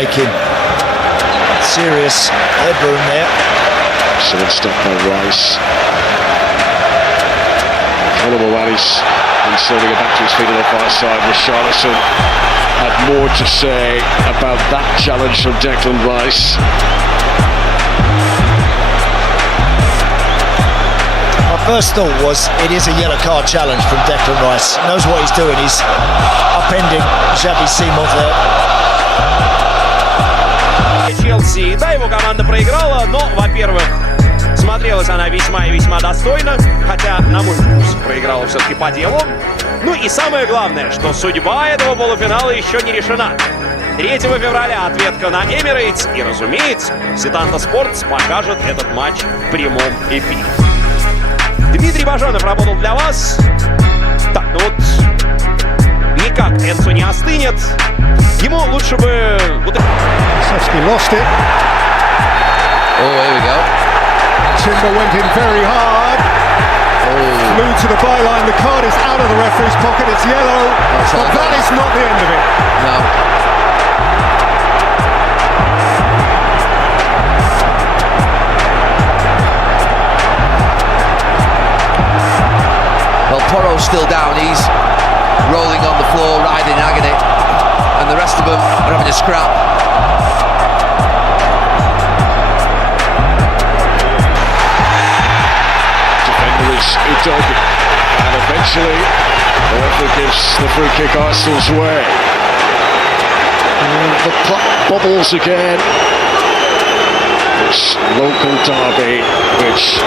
making. Serious headroom there. Excellent stuff by Rice. Colombo-Wallis inserting it back to his feet on the far side. Richarlison had more to say about that challenge from Declan Rice. My first thought was it is a yellow card challenge from Declan Rice. Knows what he's doing. He's upending Xavi Simons there. Челси, да, его команда проиграла, но, во-первых, смотрелась она весьма и весьма достойно, хотя, на мой вкус, проиграла все-таки по делу. Ну и самое главное, что судьба этого полуфинала еще не решена. 3 февраля ответка на Эмирейтс, и, разумеется, Сетанта Спортс покажет этот матч в прямом эфире. Дмитрий Бажанов работал для вас. Так, ну вот, никак Энсо не остынет. Ему лучше бы... lost it. Oh, here we go. Timber went in very hard. Flew to the byline. The card is out of the referee's pocket. It's yellow. But that is not the end of it. No. Well, Porro's still down. He's rolling on the floor, riding in agony. And the rest of them are having a scrap. Defender is Udogi, and eventually the referee gives the free kick Arsenal's way. And the puck bubbles again. This local derby which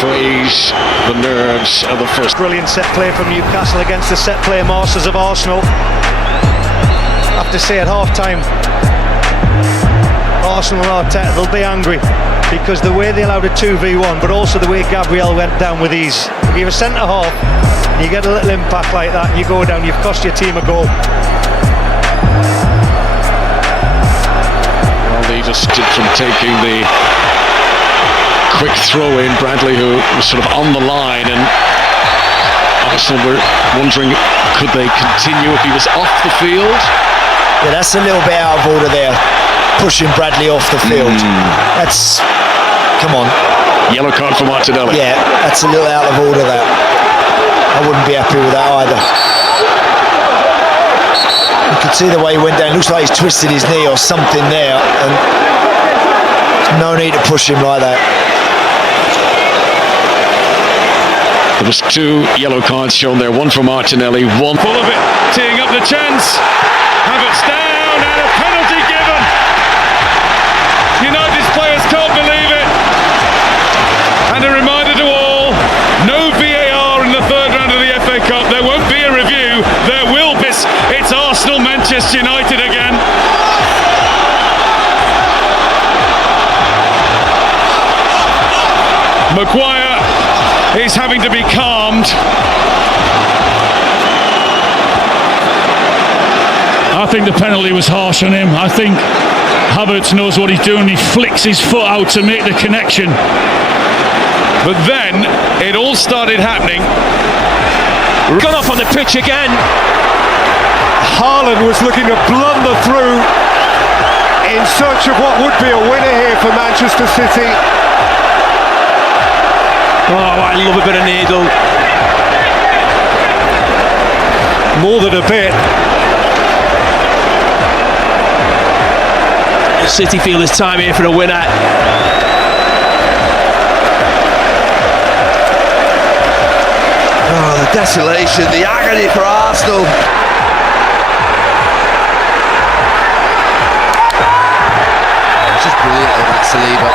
frays the nerves of the first. Brilliant set play from Newcastle against the set play masters of Arsenal. I have to say at half-time, Arsenal and Arteta, they'll be angry because the way they allowed a 2v1, but also the way Gabriel went down with ease. If you're a centre-half, you get a little impact like that, and you go down, you've cost your team a goal. Well, they just did from taking the quick throw in. Bradley, who was sort of on the line, and Arsenal were wondering could they continue if he was off the field. Yeah, that's a little bit out of order there, pushing Bradley off the field. That's, come on. Yellow card for Martinelli. Yeah, that's a little out of order, that. I wouldn't be happy with that either. You could see the way he went down. Looks like he's twisted his knee or something there, and no need to push him like that. There was 2 yellow cards shown there, one for Martinelli, one full of it, teeing up the chance. Havertz down and a penalty given. United's players can't believe it. And a reminder to all, no VAR in the 3rd round of the FA Cup. There won't be a review. There will be. It's Arsenal, Manchester United again. Maguire is having to be calmed. I think the penalty was harsh on him. I think Havertz knows what he's doing. He flicks his foot out to make the connection. But then it all started happening. Gone off on the pitch again. Haaland was looking to blunder through in search of what would be a winner here for Manchester City. Oh, I love a bit of needle. More than a bit. City feel it's time here for a winner. Oh, the desolation, the agony for Arsenal. It's just brilliant about Saliba.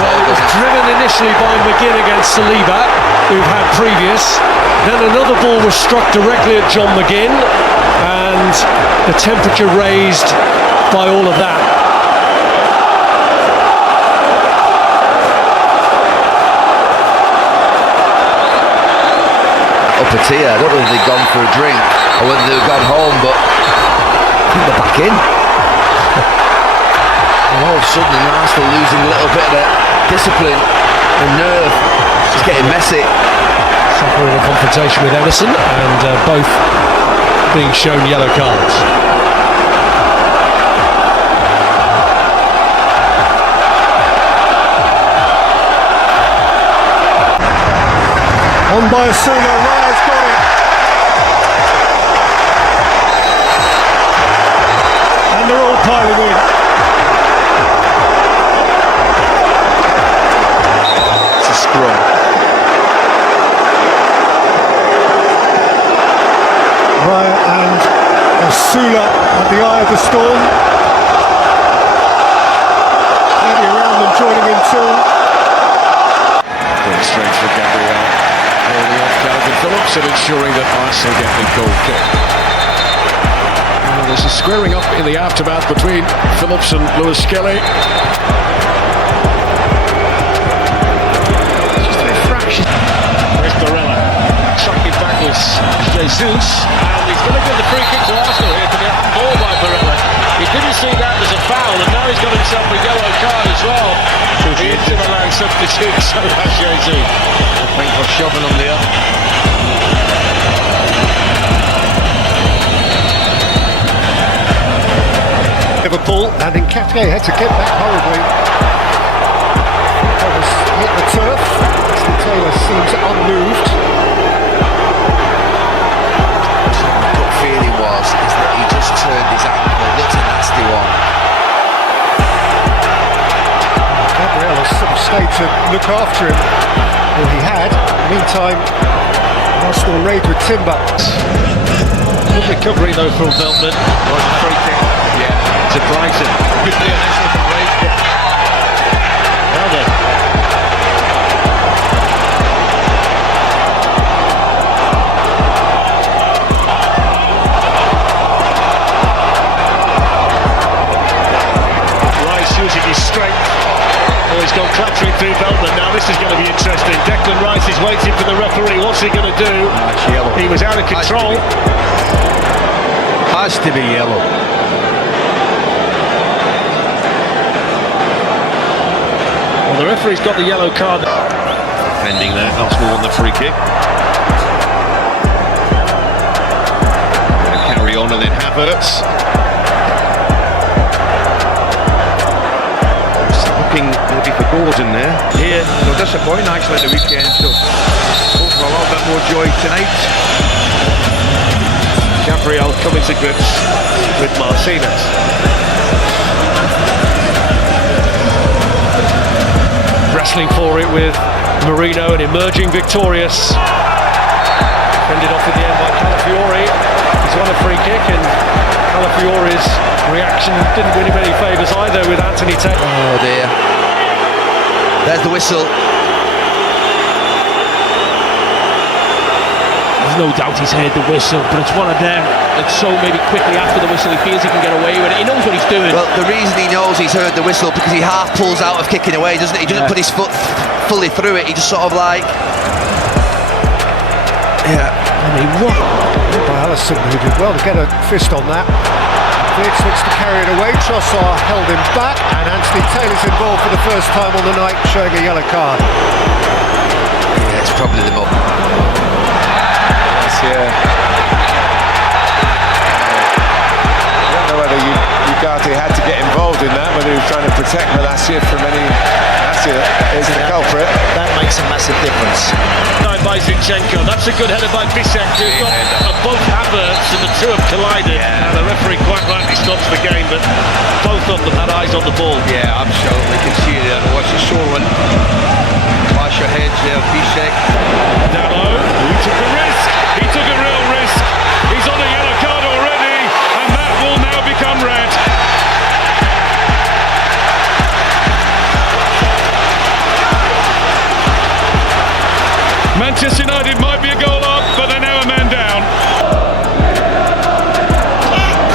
Well, it was driven initially by McGinn against Saliba, who've had previous. Then another ball was struck directly at John McGinn, and the temperature raised by all of that. Up a tier. I don't know if they'd gone for a drink or whether they'd gone home, but I think they're back in. And all of a sudden, Arsenal losing a little bit of the discipline and nerve. It's getting messy. Suffering a confrontation with Emerson, and both being shown yellow cards. on by Asuna. Raya's got it. And they're all piling in. It's a scrum. Raya and Asuna at the eye of the storm. Maybe around them joining in too. Going straight for Gabriel. Holding off Calvin Phillips and ensuring that Arsenal get the goal kick. There's a squaring up in the aftermath between Phillips and Lewis Skelly. Just a fraction. There's Barella. Chucking backwards. Jesus. And he's going to give the free kick to Arsenal here to get ball by Barella. He didn't see that as a foul, and now he's got himself a yellow card as well. He is in a line substitute, so that's JT. I think we're shoving him there. Liverpool, and Nketiah had to get back horribly. Has hit the turf. Aston Taylor seems unmoved. My gut feeling is that he just turned his ankle. Looks a nasty one. Gabriel has sort of stayed to look after him. Well, he had. Meantime, Arsenal raid with Timber. Good recovery though from Veltman. Free kick. Yeah. To Brighton. Good play, nice little raise. Well then. Rice using his strength. Oh, he's gone clattering through Veltman. Now this is going to be interesting. Declan Rice is waiting for the referee. What's he going to do? He was out of control. Has to be yellow. Well, the referee's got the yellow card. Pending there, Arsenal won the free kick. Going to carry on, and then Havertz. Just looking maybe for Gordon there. Here, no disappointing actually at the weekend, so hope for a little bit more joy tonight. Gabriel coming to grips with Martinez. Wrestling for it with Marino and emerging victorious. Fended off at the end by Calafiori. He's won a free kick, and Calafiori's reaction didn't win him any favours either with Anthony Taylor. Oh dear. There's the whistle. There's no doubt he's heard the whistle, but it's one of them that so maybe quickly after the whistle he feels he can get away with it. He knows what he's doing. Well, the reason he knows he's heard the whistle because he half pulls out of kicking away, doesn't he? He doesn't put his foot fully through it. He just sort of like, yeah. I mean, what? By Alisson, who did well to get a fist on that. Felix looks to carry it away. Trossard held him back, and Anthony Taylor's involved for the first time on the night, showing a yellow card. Yeah, it's probably the most. Yeah. I don't know whether Ugarte had to get involved in that, whether he was trying to protect Malacia from any. Malacia is the culprit. That makes a massive difference. By Zinchenko. That's a good header by Bissek, who's got both Havertz, and the two have collided. Now the referee quite rightly stops the game, but both of them had eyes on the ball. Yeah, absolutely. Can see it there. Watch the short one. Clash your heads there, Bissek. Dallo, he took a risk. He took a real risk. He's on a yellow card already, and that will now become red. Manchester United might be a goal up, but they're now a man down.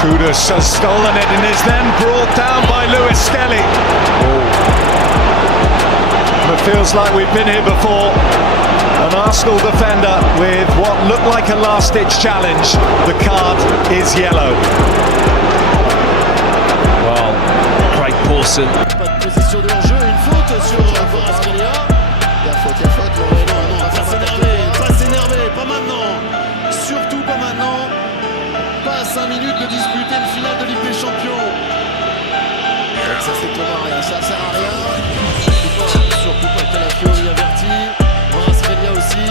Kudus has stolen it and is then brought down by Lewis Skelly. It feels like we've been here before. An Arsenal defender with what looked like a last-ditch challenge. The card is yellow. Well, Craig Pawson. Pas de possession de leur jeu, une faute sur Kvaratskhelia. Il y a faute, non, pas s'énerver, pas maintenant. Surtout pas maintenant. Pas à 5 minutes de disputer une finale de Ligue des Champions. Ça strictement rien, ça sert à rien. Surtout pas Calafiori averti. Kvaratskhelia aussi.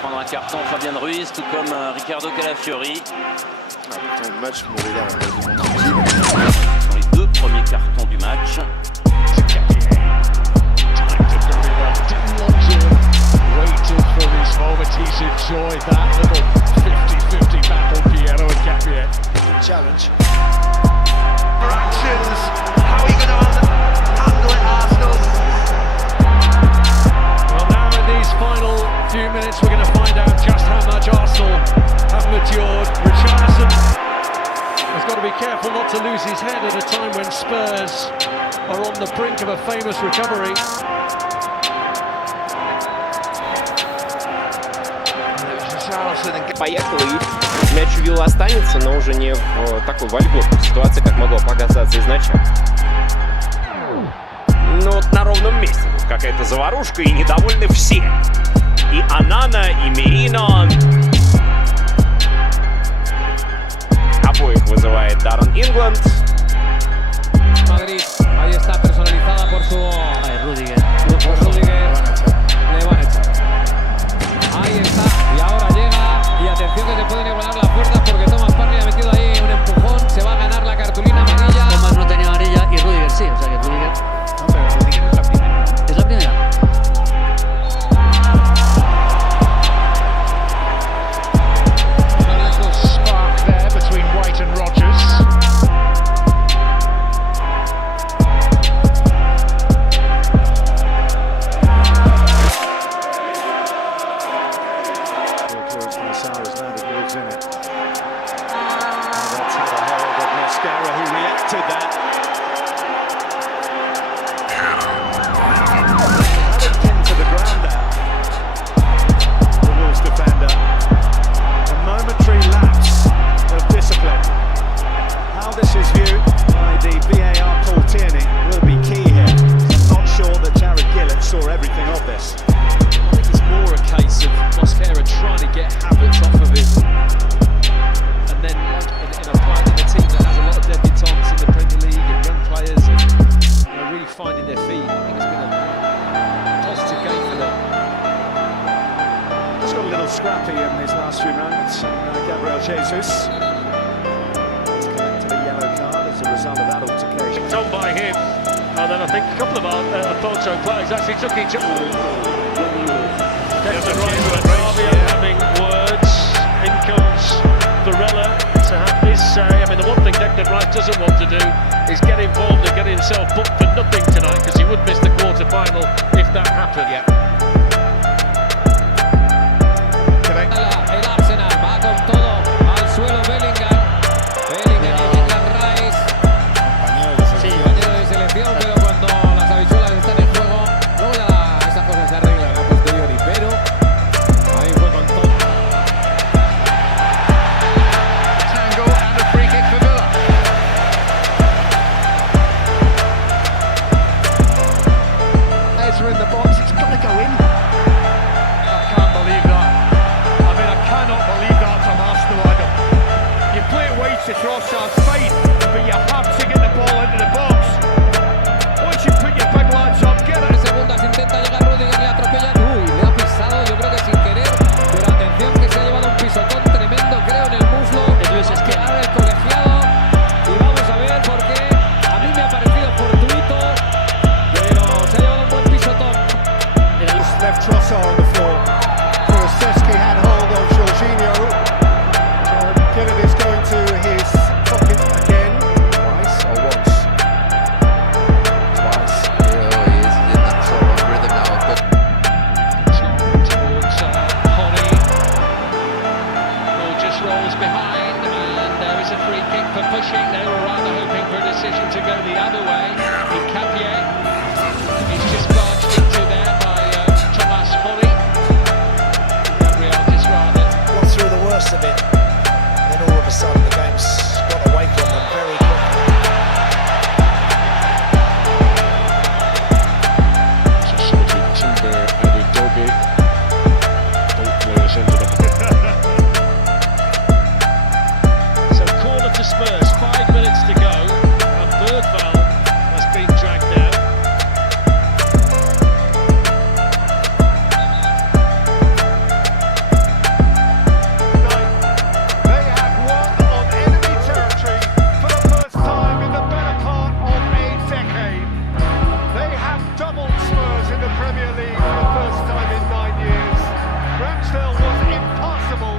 prendre un carton, Fabien Ruiz, tout comme Ricardo Calafiori. Le match Montréal, Dans les deux premiers cartons du match. Waited for this moment, he's enjoyed that little 50-50 battle, Piero and Capiet. Challenge. Actions. How are you going to handle it, Arsenal? Well, now in these final few minutes, we're going to find out just how much Arsenal have matured. Richarlison has got to be careful not to lose his head at a time when Spurs are on the brink of a famous recovery. Поехал, и мяч у Вилла останется, но уже не в такой вольготной ситуации, как могло показаться изначально. Ну вот на ровном месте тут какая-то заварушка, и недовольны все. И Анана, и Мерино. Обоих вызывает Даррен Ингланд. Madrid, ahí está personalizada por su... Rudiger. Por Rudiger. Le van a echar. Ahí está, y ahora llega, y atención que se pueden igualar las fuerzas porque Thomas Partey ha metido ahí un empujón, se va a ganar la cartulina amarilla. Thomas no tenía amarilla y Rudiger sí, o sea que Rudiger... No, pero Rudiger es la primera. ¿Es la primera? A little spark there between White and Rodgers. Finding their feet. I think it's been a positive game for them. Just got a little scrappy in these last few moments. Gabriel Jesus has collected a yellow card as a result of that altercation. Done by him, and then I think a couple of our Porto players actually took each other. Declan Rice and Fabio having words. In comes Varela to have his say. I mean, the one thing Declan Rice doesn't want to do is get involved and get himself booked for nothing tonight, because he would miss the quarter-final if that happened. Yeah. El Arsenal va con todo al suelo. Bellingham y Declan Rice, compañero de selección, pero cuando las habichuelas están en juego, luego ya esas cosas se arreglan a posteriori, pero ahí fue con todo. Tango and a free kick for Villa. Ezra in the box, it's got to go in. I can't believe that. I mean, I cannot believe that from Arsenal. I don't. You play away to Trossard's fine, but you have to get the ball into the box. Once you put your big lads up, get it. Segundas intenta llegar Rudiger, le atropella. Uy, le ha pisado, yo creo que sin querer, pero atención que se ha llevado un pisotón tremendo, creo, en el muslo. Es que ahora el colegiado, y vamos a ver por qué. A mí me ha parecido fortuito, pero se ha llevado un buen pisotón. Left Trossard on the floor. Kulusevski had hold of Jorginho. Gillett is going to his pocket. League for the first time in 9 years. Ramsdale was impossible.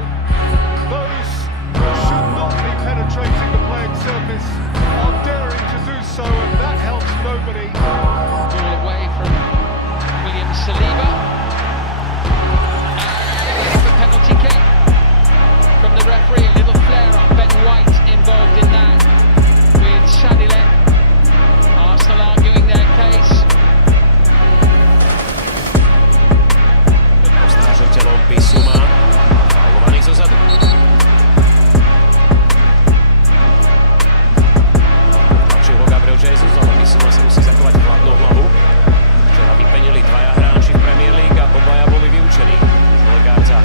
Those who should not be penetrating the playing surface are daring to do so, and that helps nobody. Ball away from William Saliba. And the penalty kick from the referee. A little flare-up. Ben White involved in that with Shadilek. Arsenal arguing their case. Strážiteľom Bisuma, faulovaný zozadu. Tlačil ho Gabriel Jesus, ale Bisuma si musí zachovať chladnú hlavu. Včera vypenili dvaja hráči v Premier League a obaja boli vyučení. Legárca.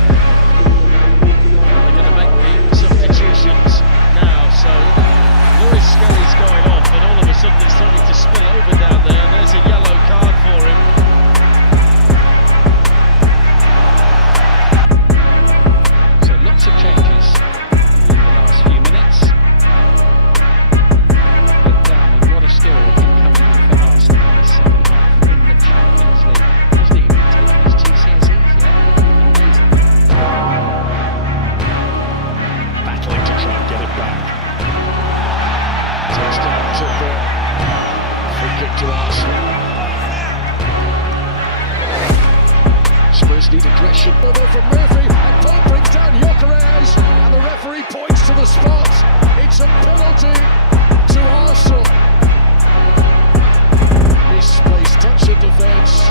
They're going to make the substitutions now, so Lewis Skelly's going off, and all of a sudden it's starting to spill over down there. There's a yellow card for him. So lots of changes in the last few minutes. But what a skill coming in for Arsenal in the second half in the Champions League. Hasn't even taken his GCSEs yet. Amazing. Battling to try and get it back. Touchdown to the free kick to Arsenal. Spurs need aggression. Over from Murphy, and Pope brings down Gyökeres, and the referee points to the spot. It's a penalty to Arsenal. Misplaced touch of defence,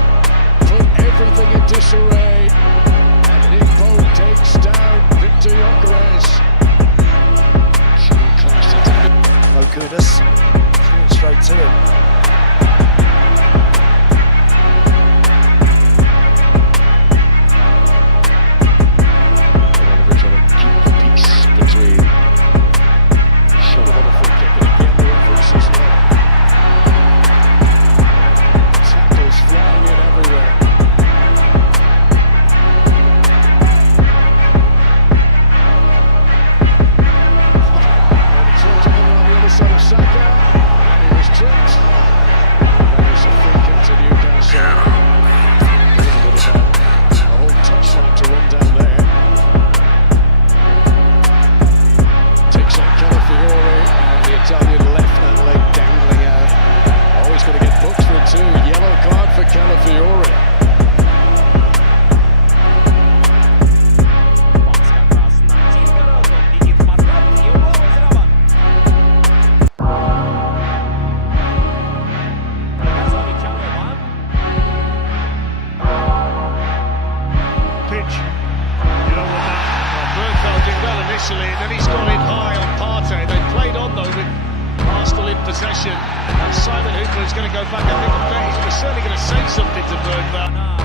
put everything in disarray, and Nick Pope takes down Victor Gyökeres. No Kudus, straight to him. Italian left-hand leg dangling out. Always going to get booked for it too. Yellow card for Calafiori. Pitch. You know what that? Bernfeld did well initially, and then he's gone in high on Partey. They played on though with Arsenal in possession. And Simon Hooper is going to go back. I think he's certainly going to say something to Bernfeld.